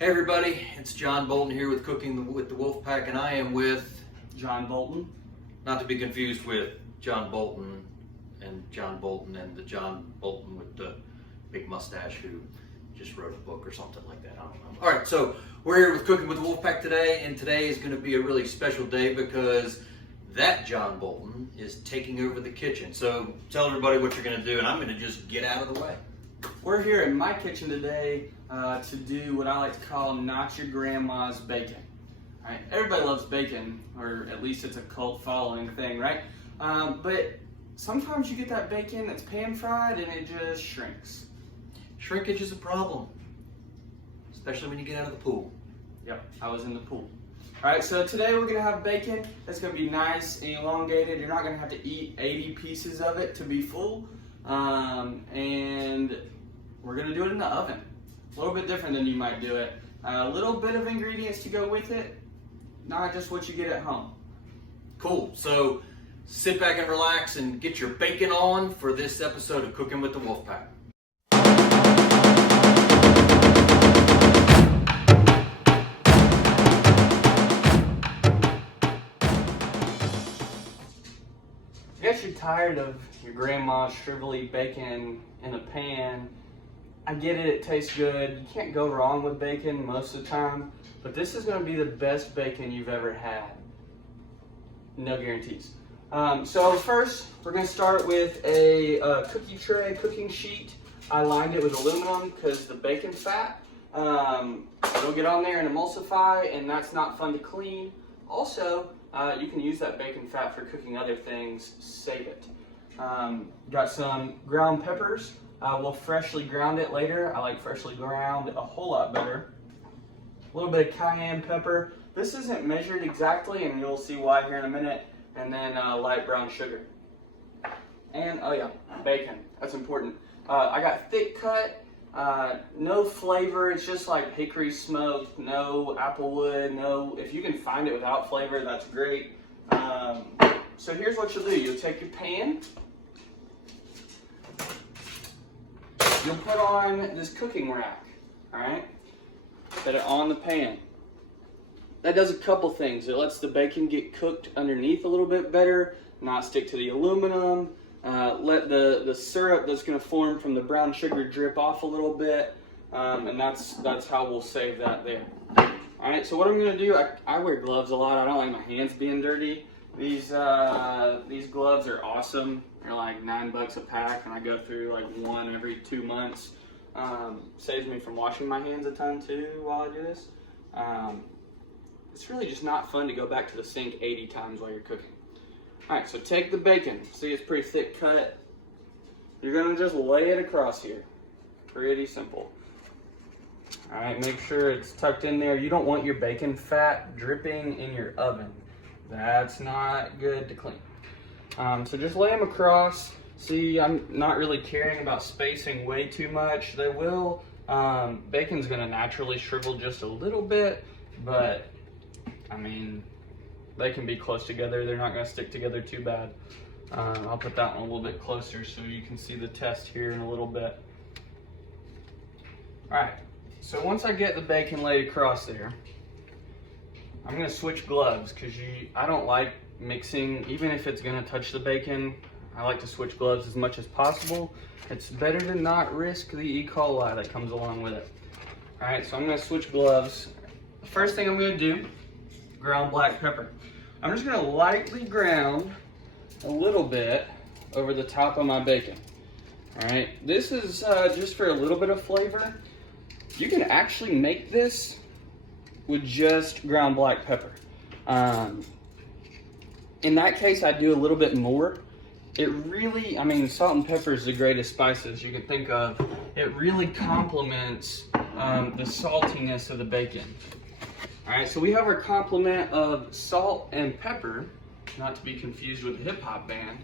Hey everybody, it's John Bolton here with Cooking with the Wolfpack, and I am with John Bolton. Not to be confused with John Bolton and the John Bolton with the big mustache who just wrote a book or something like that. I don't know. All right, so we're here with Cooking with the Wolfpack today, and today is going to be a really special day because that John Bolton is taking over the kitchen. So tell everybody what you're going to do, and I'm going to just get out of the way. We're here in my kitchen today to do what I like to call not your grandma's bacon. All right, everybody loves bacon, or at least it's a cult following thing, right? But sometimes you get that bacon that's pan fried and it just shrinks. Shrinkage is a problem, especially when you get out of the pool. Yep, I was in the pool. All right, so today we're gonna have bacon that's gonna be nice and elongated. You're not gonna have to eat 80 pieces of it to be full. And we're gonna do it in the oven. A little bit different than you might do it. A little bit of ingredients to go with it, not just what you get at home. Cool, so sit back and relax and get your bacon on for this episode of Cooking with the Wolfpack. I guess you're tired of your grandma's shrivelly bacon in a pan. I get it, it tastes good. You can't go wrong with bacon most of the time, but this is gonna be the best bacon you've ever had. No guarantees. So first, we're gonna start with a cookie tray, cooking sheet. I lined it with aluminum because the bacon fat, it'll get on there and emulsify, and that's not fun to clean. Also, you can use that bacon fat for cooking other things, save it. Got some ground peppers. We'll freshly ground it later. I like freshly ground a whole lot better. A little bit of cayenne pepper. This isn't measured exactly, and you'll see why here in a minute. And then light brown sugar. And, oh yeah, bacon. That's important. I got thick cut, no flavor. It's just like hickory smoked, no applewood, no. If you can find it without flavor, that's great. So here's what you'll do. You'll take your pan. You'll put on this cooking rack, all right? Set it on the pan. That does a couple things. It lets the bacon get cooked underneath a little bit better, not stick to the aluminum, let the syrup that's gonna form from the brown sugar drip off a little bit, and that's how we'll save that there. All right, so what I'm gonna do, I wear gloves a lot. I don't like my hands being dirty. These gloves are awesome. They're like $9 a pack, and I go through like one every 2 months. Saves me from washing my hands a ton too while I do this. It's really just not fun to go back to the sink 80 times while you're cooking. All right, so take the bacon. See, it's pretty thick cut. You're gonna just lay it across here. Pretty simple. All right, make sure it's tucked in there. You don't want your bacon fat dripping in your oven. That's not good to clean. So just lay them across. See, I'm not really caring about spacing way too much. They will, bacon's gonna naturally shrivel just a little bit, but I mean, they can be close together. They're not gonna stick together too bad. I'll put that one a little bit closer so you can see the test here in a little bit. All right, so once I get the bacon laid across there, I'm gonna switch gloves because I don't like mixing, even if it's gonna touch the bacon. I like to switch gloves as much as possible. It's better to not risk the E. coli that comes along with it. All right, so I'm gonna switch gloves. The first thing I'm gonna do, ground black pepper. I'm just gonna lightly ground a little bit over the top of my bacon. All right, this is just for a little bit of flavor. You can actually make this with just ground black pepper. In that case, I do a little bit more. It really, I mean, salt and pepper is the greatest spices you can think of. It really complements the saltiness of the bacon. All right, so we have our complement of salt and pepper, not to be confused with a hip hop band.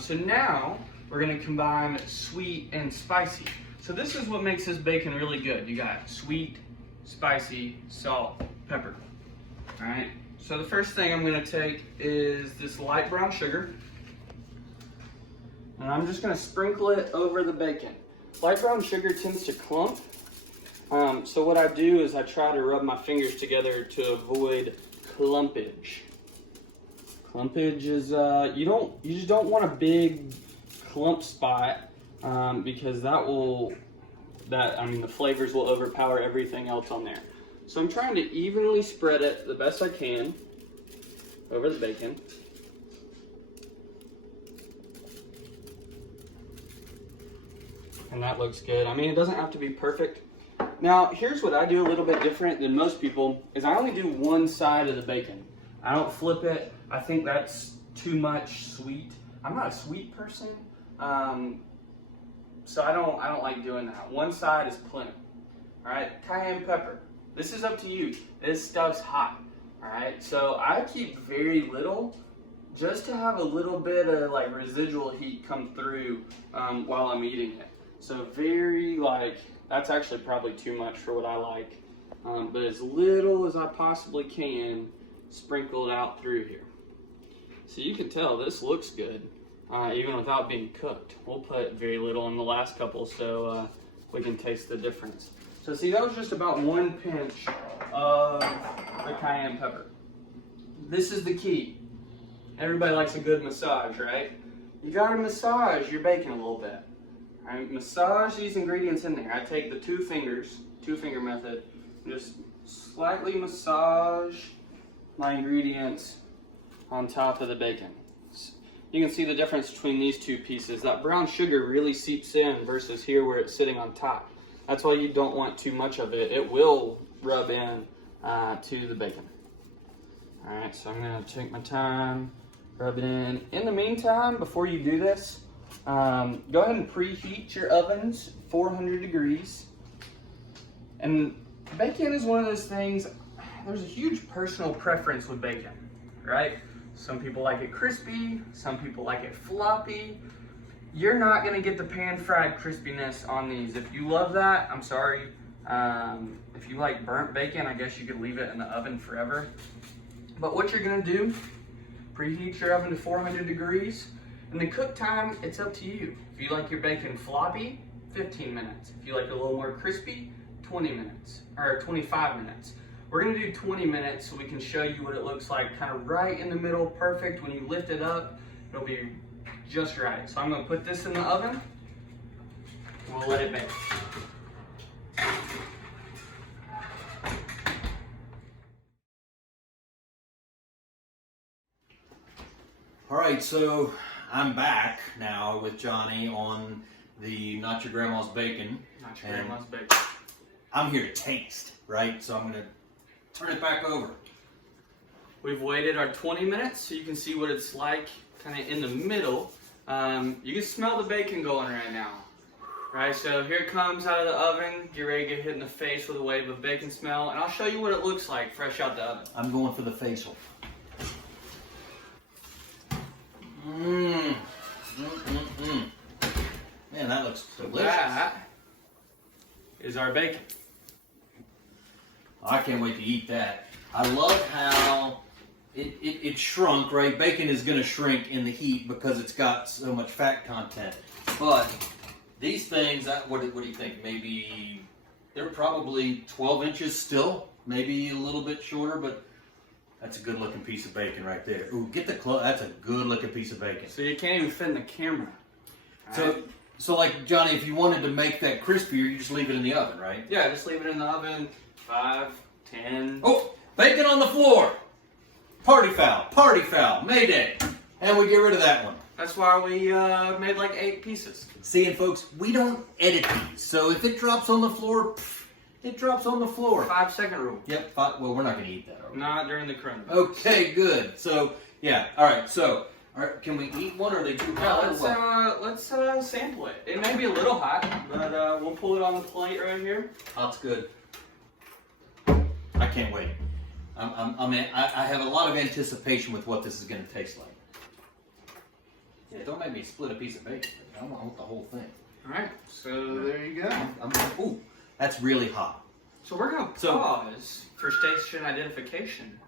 So now we're gonna combine sweet and spicy. So this is what makes this bacon really good. You got sweet, spicy, salt, pepper. All right, so the first thing I'm gonna take is this light brown sugar, and I'm just gonna sprinkle it over the bacon. Light brown sugar tends to clump, So what I do is I try to rub my fingers together to avoid clumpage. Clumpage is you just don't want a big clump spot because the flavors will overpower everything else on there. So I'm trying to evenly spread it the best I can over the bacon. And that looks good. I mean, it doesn't have to be perfect. Now, here's what I do a little bit different than most people, is I only do one side of the bacon. I don't flip it. I think that's too much sweet. I'm not a sweet person, so I don't like doing that. One side is plenty. All right, cayenne pepper. This is up to you. This stuff's hot. All right, so I keep very little, just to have a little bit of like residual heat come through while I'm eating it. So that's actually probably too much for what I like, but as little as I possibly can sprinkled out through here. So you can tell this looks good, even without being cooked. We'll put very little in the last couple so we can taste the difference. So see, that was just about 1 pinch of the cayenne pepper. This is the key. Everybody likes a good massage, right? You gotta massage your bacon a little bit. All right, massage these ingredients in there. I take the two finger method, just slightly massage my ingredients on top of the bacon. You can see the difference between these two pieces. That brown sugar really seeps in versus here where it's sitting on top. That's why you don't want too much of it. It will rub in to the bacon. All right, so I'm gonna take my time, rub it in. In the meantime, before you do this, go ahead and preheat your ovens 400 degrees. And bacon is one of those things, there's a huge personal preference with bacon, right? Some people like it crispy, some people like it floppy. You're not gonna get the pan-fried crispiness on these. If you love that, I'm sorry. If you like burnt bacon, I guess you could leave it in the oven forever. But what you're gonna do, preheat your oven to 400 degrees, and the cook time, it's up to you. If you like your bacon floppy, 15 minutes. If you like it a little more crispy, 20 minutes, or 25 minutes. We're gonna do 20 minutes so we can show you what it looks like, kind of right in the middle, perfect. When you lift it up, it'll be just right. So I'm gonna put this in the oven, and we'll let it bake. All right, so I'm back now with Johnny on the Not Your Grandma's Bacon. Not Your Grandma's Bacon. I'm here to taste, right? So I'm gonna turn it back over. We've waited our 20 minutes so you can see what it's like kind of in the middle. You can smell the bacon going right now. Right, so here it comes out of the oven. Get ready to get hit in the face with a wave of bacon smell. And I'll show you what it looks like fresh out the oven. I'm going for the facial. Man, that looks delicious. That is our bacon. I can't wait to eat that. I love how it shrunk, right? Bacon is going to shrink in the heat because it's got so much fat content. But these things, what do you think? Maybe they're probably 12 inches still, maybe a little bit shorter, but that's a good looking piece of bacon right there. Ooh, get the close. That's a good looking piece of bacon. So you can't even fit in the camera. So like Johnny, if you wanted to make that crispier, you just leave it in the oven, right? Yeah, just leave it in the oven, 5, 10. Oh, bacon on the floor. Party foul, Mayday. And we get rid of that one. That's why we made like 8 pieces. See, and folks, we don't edit these. So if it drops on the floor, it drops on the floor. 5-second rule. Yep, well, we're not going to eat that, are we? Not during the coronavirus. Okay, good. So, yeah, all right. So, can we eat one, or are they too hot? Let's sample it. It may be a little hot, but we'll pull it on the plate right here. That's good. I can't wait. I have a lot of anticipation with what this is going to taste like. Yeah, don't make me split a piece of bacon. I want the whole thing. All right, so there you go. Ooh, that's really hot. So we're going to pause for station identification.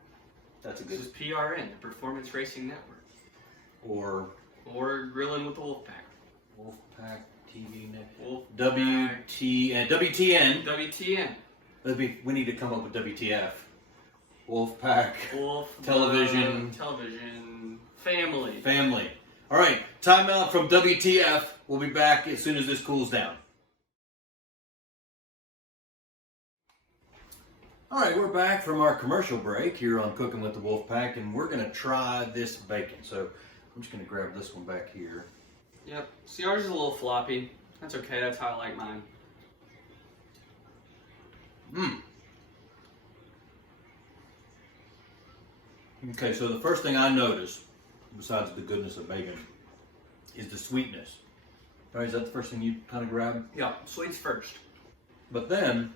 That's a good. This is PRN, the Performance Racing Network. Or Grilling with the Wolfpack. Wolfpack TV net. Wolf WTN. WTN. WTN. We need to come up with WTF. Wolfpack. Wolf. Television. Television. Family. Family. All right. Timeout from WTF. We'll be back as soon as this cools down. All right, we're back from our commercial break here on Cooking with the Wolfpack, and we're going to try this bacon. So I'm just going to grab this one back here. Yep. See, ours is a little floppy. That's okay. That's how I like mine. Okay, so the first thing I notice, besides the goodness of bacon, is the sweetness. All right, is that the first thing you kind of grab? Yeah, sweets first. But then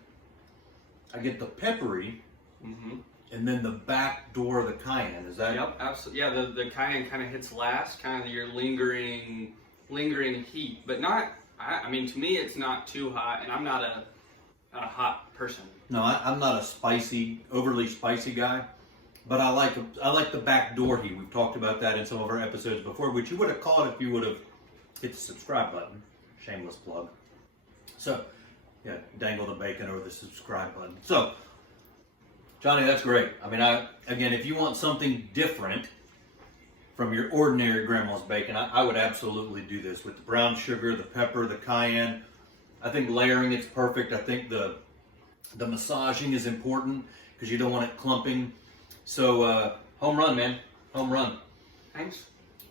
I get the peppery, and then the back door of the cayenne. Is that? Yep, absolutely. Yeah, the cayenne kind of hits last, kind of your lingering heat, but not. I mean, to me, it's not too hot, and I'm not a hot person. No, I'm not a overly spicy guy, but I like the back door heat. We've talked about that in some of our episodes before, which you would have caught if you would have hit the subscribe button. Shameless plug. So, yeah, dangle the bacon over the subscribe button. So, Johnny, that's great. I mean, again, if you want something different from your ordinary grandma's bacon, I would absolutely do this with the brown sugar, the pepper, the cayenne. I think layering it's perfect. I think the massaging is important because you don't want it clumping. So, home run, man. Home run. Thanks.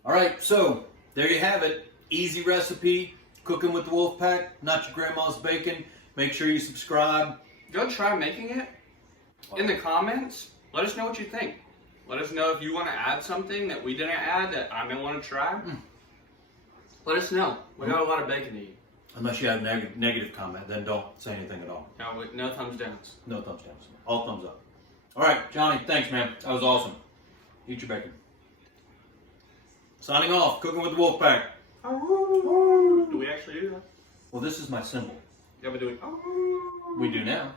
All right, so there you have it. Easy recipe, Cooking with the Wolfpack, not your grandma's bacon. Make sure you subscribe. Go try making it. In the comments, let us know what you think. Let us know if you want to add something that we didn't add that I may want to try. Let us know. We got a lot of bacon to eat. Unless you have negative comment, then don't say anything at all. No thumbs downs. No thumbs downs. All thumbs up. All right, Johnny, thanks, man. That was awesome. Eat your bacon. Signing off, Cooking with the Wolfpack. Do we actually do that? Well, this is my symbol. Yeah, we do it. We do now.